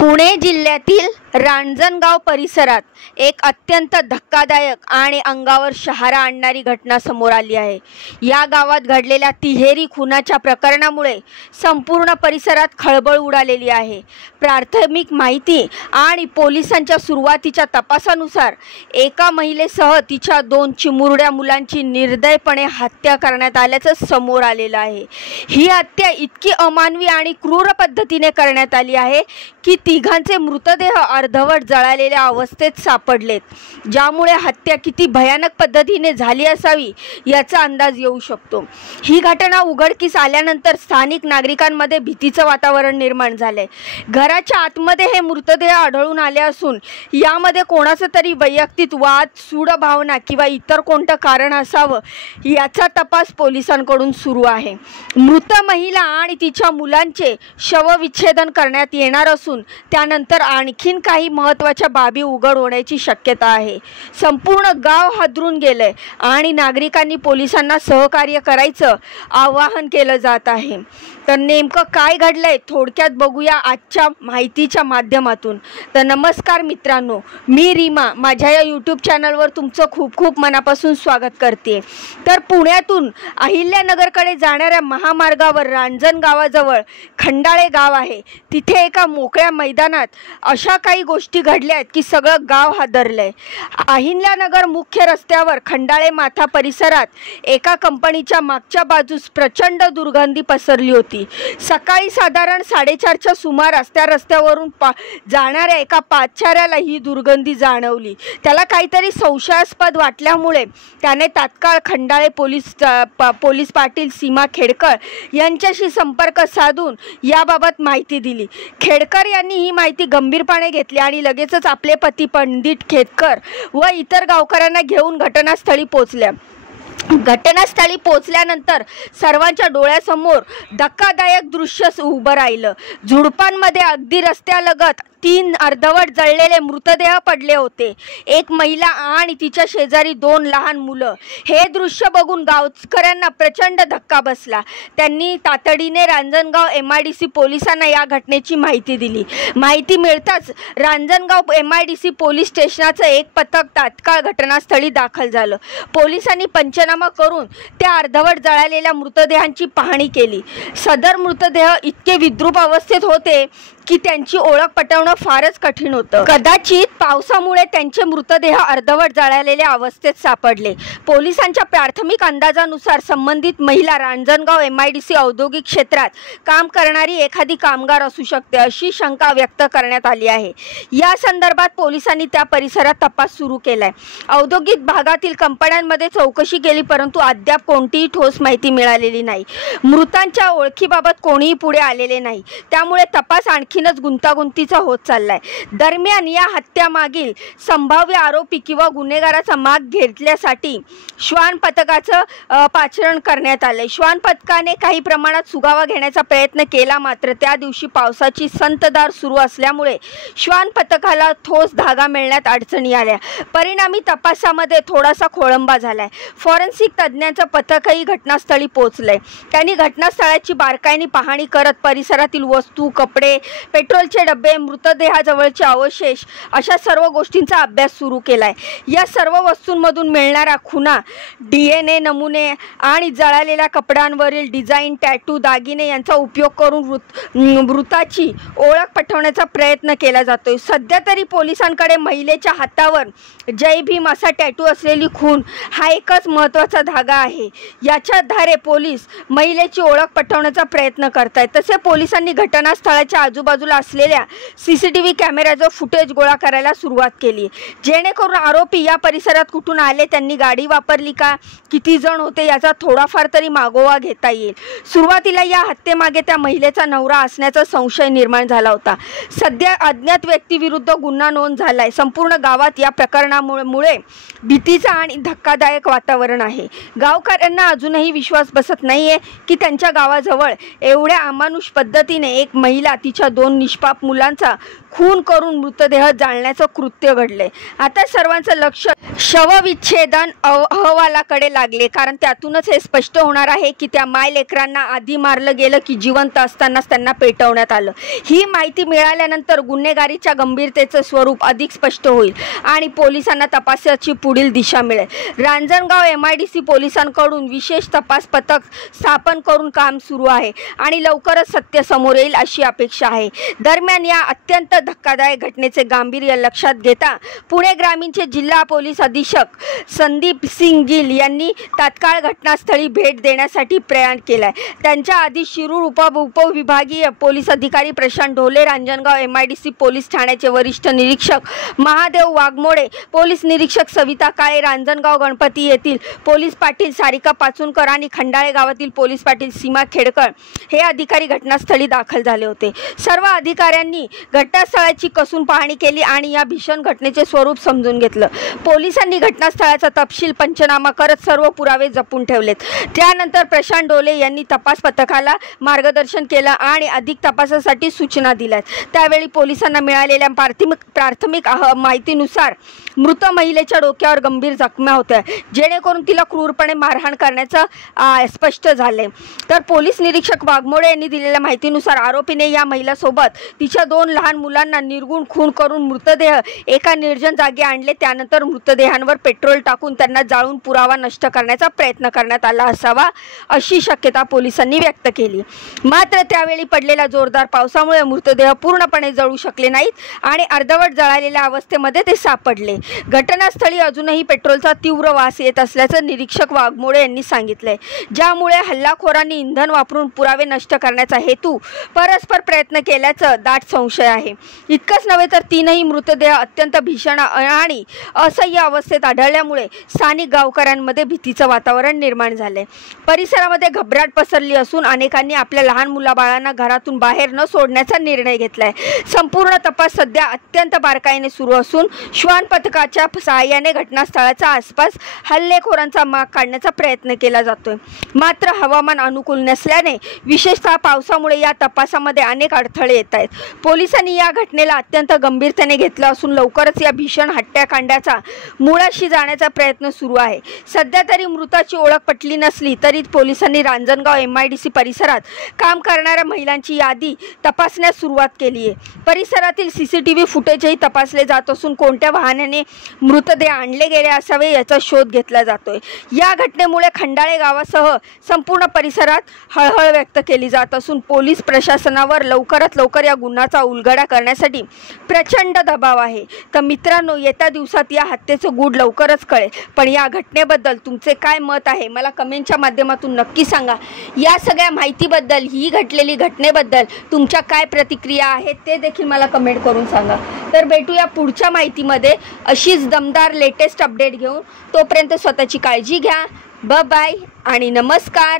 पुणे जिल्ह्यातील रांजणगाव परिसरात एक अत्यंत धक्कादायक आणि अंगावर शहारा आणणारी घटना समोर आली आहे। या गावात घडलेल्या तिहेरी खुनाच्या प्रकरणामुळे संपूर्ण परिसरात खळबळ उडालेली आहे। प्राथमिक माहिती आणि पोलिसांच्या सुरुवातीच्या तपासानुसार एका महिलेसह तिच्या 2 चिमुरड्या मुलांची निर्दयपणे हत्या करण्यात आल्याचं समोर आलेलं आहे। ही हत्या इतकी अमानवी आणि क्रूर पद्धतीने करण्यात आली आहे की तिघांचे मृतदेह अर्धवट जळालेल्या अवस्थेत सापडलेत, ज्यामुळे हत्या किती भयानक पद्धतीने झाली असावी याचा अंदाज येऊ शकतो। ही घटना उघडकीस आल्यानंतर स्थानिक नागरिकांमध्ये भीतीचं वातावरण निर्माण झालंय। घराच्या आतमध्ये हे मृतदेह आढळून आले असून यामध्ये कोणाचा तरी वैयक्तिक वाद, सूड भावना किंवा इतर कोणतं कारण असावं याचा तपास पोलिसांकडून सुरू आहे। मृत महिला आणि तिच्या मुलांचे शवविच्छेदन करण्यात येणार असून त्यानंतर आणखीन काही महत्त्वाच्या बाबी उघड होण्याची शक्यता आहे। संपूर्ण गाव हादरून गेलंय आणि नागरिकांनी पोलिसांना सहकार्य करायचं आवाहन केलं जात आहे। तर नेमकं काय घडलंय थोडक्यात बघूया आजच्या माहितीच्या माध्यमातून। तर नमस्कार मित्रांनो, मी रीमा माझ्या या यूट्यूब चॅनलवर तुमचं खूप खूप मनापासून स्वागत करते। तर पुण्यातून अहिल्यानगरकडे जाणाऱ्या महामार्गावर रांजणगावाजवळ खंडाळे गाव आहे। तिथे एका मोकळ्या मैदानात अशा काही गोष्टी घडल्या आहेत की सगळं गाव हादरलंय। अहिल्यानगर मुख्य रस्त्यावर खंडाळे माथा परिसरात एका कंपनीच्या मागच्या बाजूस प्रचंड दुर्गंधी पसरली होती। सकाळी साधारण 4:30च्या सुमारास त्या रस्त्यावरून जाणाऱ्या एका पादचाऱ्याला ही दुर्गंधी जाणवली। त्याला काहीतरी संशयास्पद वाटल्यामुळे त्याने तात्काळ खंडाळे पोलीस पाटील सीमा खेडकर यांच्याशी संपर्क साधून याबाबत माहिती दिली। खेडकर यांनी ही माहिती गंभीरपणे घेतली आणि लगेचच आपले पती पंडित खेडकर व इतर गावकऱ्यांना घेऊन घटनास्थळी पोहोचल्या। घटनास्थळी पोहोचल्यानंतर सर्वांच्या डोळ्यासमोर धक्कादायक दृश्य उभं राहिलं। झुडपांमध्ये अगदी रस्त्यालगत 3 अर्धवट जळलेले मृतदेह पडले होते। एक महिला आणि तिच्या शेजारी 2 लहान मुलं। हे दृश्य बघून गावकऱ्यांना प्रचंड धक्का बसला। त्यांनी तातडीने रांजणगाव MIDC पोलिसांना या घटनेची माहिती दिली। माहिती मिळताच रांजणगाव MIDC पोलीस स्टेशनाचं एक पथक तात्काळ घटनास्थळी दाखल झालं। पोलिसांनी पंचनामा करून त्या अर्धवट जळालेल्या मृतदेहांची पाहणी केली। सदर मृतदेह इतके विद्रूप अवस्थेत होते की त्यांची ओळख पटवणं फारच कठीण होतं। कदाचित पावसामुळे त्यांचे मृतदेह अर्धवट जळालेल्या अवस्थेत सापडले। पोलिसांच्या प्राथमिक अंदाजानुसार संबंधित महिला रांजणगाव MIDC औद्योगिक क्षेत्रात काम करणारी एखादी कामगार असू शकते अशी शंका व्यक्त करण्यात आली आहे। या संदर्भात पोलिसांनी त्या परिसरात तपास सुरू केलाय। औद्योगिक भागातील कंपन्यांमध्ये चौकशी केली परंतु अद्याप कोणतीही ठोस माहिती मिळालेली नाही। मृतांच्या ओळखीबाबत कोणीही पुढे आलेले नाही, त्यामुळे तपास आणखीनच गुंतागुंतीचा होत चाललाय। दरम्यान या हत्यामागील संभाव्य आरोपी किंवा गुन्हेगाराचा माग घेतल्यासाठी श्वान पथकाचं पाचारण करण्यात आले। श्वान पथकाने काही प्रमाणात सुगावा घेण्याचा प्रयत्न केला, मात्र त्या दिवशी पावसाची संततधार सुरू असल्यामुळे श्वान पथकाला ठोस धागा मिळण्यात अडचणी आल्या। परिणामी तपासामध्ये थोडासा खोळंबा झालाय। फॉरेन्सिक तज्ज्ञांचं पथकही घटनास्थळी पोहोचलंय। त्यांनी घटनास्थळाची बारकाईने पाहणी करत परिसरातील वस्तू, कपडे, पेट्रोलचे डबे, मृतदेहाजवळचे अवशेष अशा सर्व गोष्टींचा अभ्यास सुरू केलाय। या सर्व वस्तूंमधून मिळणारा खुना, DNA नमुने आणि जळालेल्या कपड्यांवरील डिझाईन, टॅटू, दागिने यांचा उपयोग करून मृताची ओळख पटवण्याचा प्रयत्न केला जातोय। सध्या तरी पोलिसांकडे महिलेच्या हातावर जय भीम असा टॅटू असलेली खून हा एकच महत्त्वाचा धागा आहे। याच्या आधारे पोलीस महिलेची ओळख पटवण्याचा प्रयत्न करतायत। तसे पोलिसांनी घटनास्थळाच्या आजूबाजूला असलेल्या CCTV कॅमेऱ्याचं फुटेज गोळा करायला सुरुवात केली, जेणेकरून आरोपी या परिसरात कुठून आले, त्यांनी गाडी वापरली का, किती जण होते याचा थोडाफार तरी मागोवा घेता येईल। सुरुवातीला या हत्येमागे त्या महिलेचा नवरा असण्याचा संशय निर्माण झाला होता। सध्या अज्ञात व्यक्तीविरुद्ध गुन्हा नोंद झालाय। संपूर्ण गावात या प्रकरणामुळे भीतीचा आणि धक्कादायक वातावरण आहे। गावकऱ्यांना अजूनही विश्वास बसत नाहीये की त्यांच्या गावाजवळ एवढ्या अमानुष पद्धतीने एक महिला, तिच्या 2 निष्पाप मुलांचा खून करून मृतदेह जाळण्याचं कृत्य घडले। आता सर्वांचं लक्ष शवविच्छेदन अहवालाकडे लागले, कारण त्यातूनच हे स्पष्ट होणार आहे की त्या मायलेकरांना आधी मारलं गेलं की जिवंत असतानाच त्यांना पेटवण्यात आलं। ही माहिती मिळाल्यानंतर गुन्हेगारीच्या गंभीरतेचं स्वरूप अधिक स्पष्ट होईल आणि पोलिसांना तपासाची पुढील दिशा मिळेल। रांजणगाव MIDC पोलिसांकडून विशेष तपास पथक स्थापन करून काम सुरू आहे आणि लवकरच सत्य समोर येईल अशी अपेक्षा आहे। दरम्यान या अत्यंत धक्कादायक घटनेचे गांभीर्य लक्षात घेता पुणे ग्रामीणचे जिल्हा पोलीस अधीक्षक संदीप सिंग गिल यांनी तात्काळ घटनास्थळी भेट देण्यासाठी प्रयाण केलाय। त्यांच्या आधी शिरूर उपविभागीय पोलीस अधिकारी प्रशांत ढोले, रांजणगाव MIDC पोलीस ठाण्याचे वरिष्ठ निरीक्षक महादेव वाघमोडे, पोलीस निरीक्षक सविता काळे, रांजणगाव गणपती येथील पोलीस पाटील सारिका पाचुनकर आणि खंडाळे गावातील पोलीस पाटील सीमा खेडकर हे अधिकारी घटनास्थळी दाखल झाले होते। सर्व अधिकाऱ्यांनी घटनास्थळाची कसून पाहणी केली आणि या भीषण घटनेचे स्वरूप समजून घेतलं। पोलिसांनी घटनास्थळाचा तपशील पंचनामा करत सर्व पुरावे जपून ठेवलेत। त्यानंतर प्रशांत ढोले यांनी तपास पथकाला मार्गदर्शन केलं आणि अधिक तपासासाठी सूचना दिल्यात। त्यावेळी पोलिसांना मिळालेल्या प्राथमिक माहितीनुसार मृत महिलेच्या डोक्यावर गंभीर जखमा होत्या, जेणेकरून तिला क्रूरपणे मारहाण करण्याचं स्पष्ट झाले। तर पोलीस निरीक्षक वाघमोडे यांनी दिलेल्या माहितीनुसार आरोपीने या महिलेसोबत तिच्या 2 लहान मुलांना निर्गुण खून करून मृतदेह एका निर्जन जागी आणले। त्यानंतर मृतदेहांवर पेट्रोल टाकून त्यांना जाळून पुरावा नष्ट करण्याचा प्रयत्न करण्यात आला असावा अशी शक्यता पोलिसांनी व्यक्त केली। मात्र त्यावेळी पडलेल्या जोरदार पावसामुळे मृतदेह पूर्णपणे जळू शकले नाहीत आणि अर्धवट जळालेल्या अवस्थेमध्ये ते सापडले। घटनास्थळी अजूनही पेट्रोलचा तीव्र वास येत असल्याचं निरीक्षक वाघमोडे यांनी सांगितलंय, ज्यामुळे हल्लाखोरांनी इंधन वापरून पुरावे नष्ट करण्याचा हेतू परस्पर प्रयत्न केल्याचं दाट संशय आहे। इतकंच नव्हे तर 3ही मृतदेह अत्यंत भीषण आणि असह्य अवस्थेत आढळल्यामुळे स्थानिक गावकऱ्यांमध्ये भीतीचं वातावरण निर्माण झालंय। परिसरामध्ये घबराट पसरली असून अनेकांनी आपल्या लहान मुलाबाळांना घरातून बाहेर न सोडण्याचा निर्णय घेतलाय। संपूर्ण तपास सध्या अत्यंत बारकाईने सुरू असून श्वान पथकाच्या सहाय्याने घटनास्थळाच्या आसपास हल्लेखोरांचा माग काढण्याचा प्रयत्न केला जातोय। मात्र हवामान अनुकूल नसल्याने विशेषतः पावसामुळे या तपासामध्ये अनेक अडथळे येत आहेत। पोलिसांनी या घटनेला अत्यंत गंभीरतेने घेतलं असून लवकरच या भीषण हत्याकांडाचा मुळाशी जाण्याचा प्रयत्न सुरू आहे। सध्या तरी मृताची ओळख पटली नसली तरी पोलिसांनी रांजणगाव MIDC परिसरात काम करणाऱ्या महिलांची यादी तपासण्यास सुरुवात केली आहे। परिसरातील CCTV फुटेजही तपासले जात असून कोणत्या वाहनाने मृतदेह आणले गेले असावे याचा शोध घेतला जातोय। या घटनेमुळे खंडाळे गावासह संपूर्ण परिसरात हळहळ व्यक्त केली जात असून पोलीस प्रशासनावर लवकरात लवकर या गुन्ह्याचा उलगडा करण्यासाठी प्रचंड दबाव आहे। तर मित्रांनो, येत्या दिवसात या हत्येचं गूढ लवकरच कळेल, पण या घटनेबद्दल तुमचे काय मत आहे मला कमेंटच्या माध्यमातून नक्की सांगा। या सगळ्या माहितीबद्दल, ही घडलेली घटनेबद्दल तुमच्या काय प्रतिक्रिया आहेत ते देखील मला कमेंट करून सांगा। तर भेटूया पुढच्या माहितीमध्ये अशीच दमदार लेटेस्ट अपडेट घेऊन। तोपर्यंत स्वतःची काळजी घ्या। बाय आणि नमस्कार।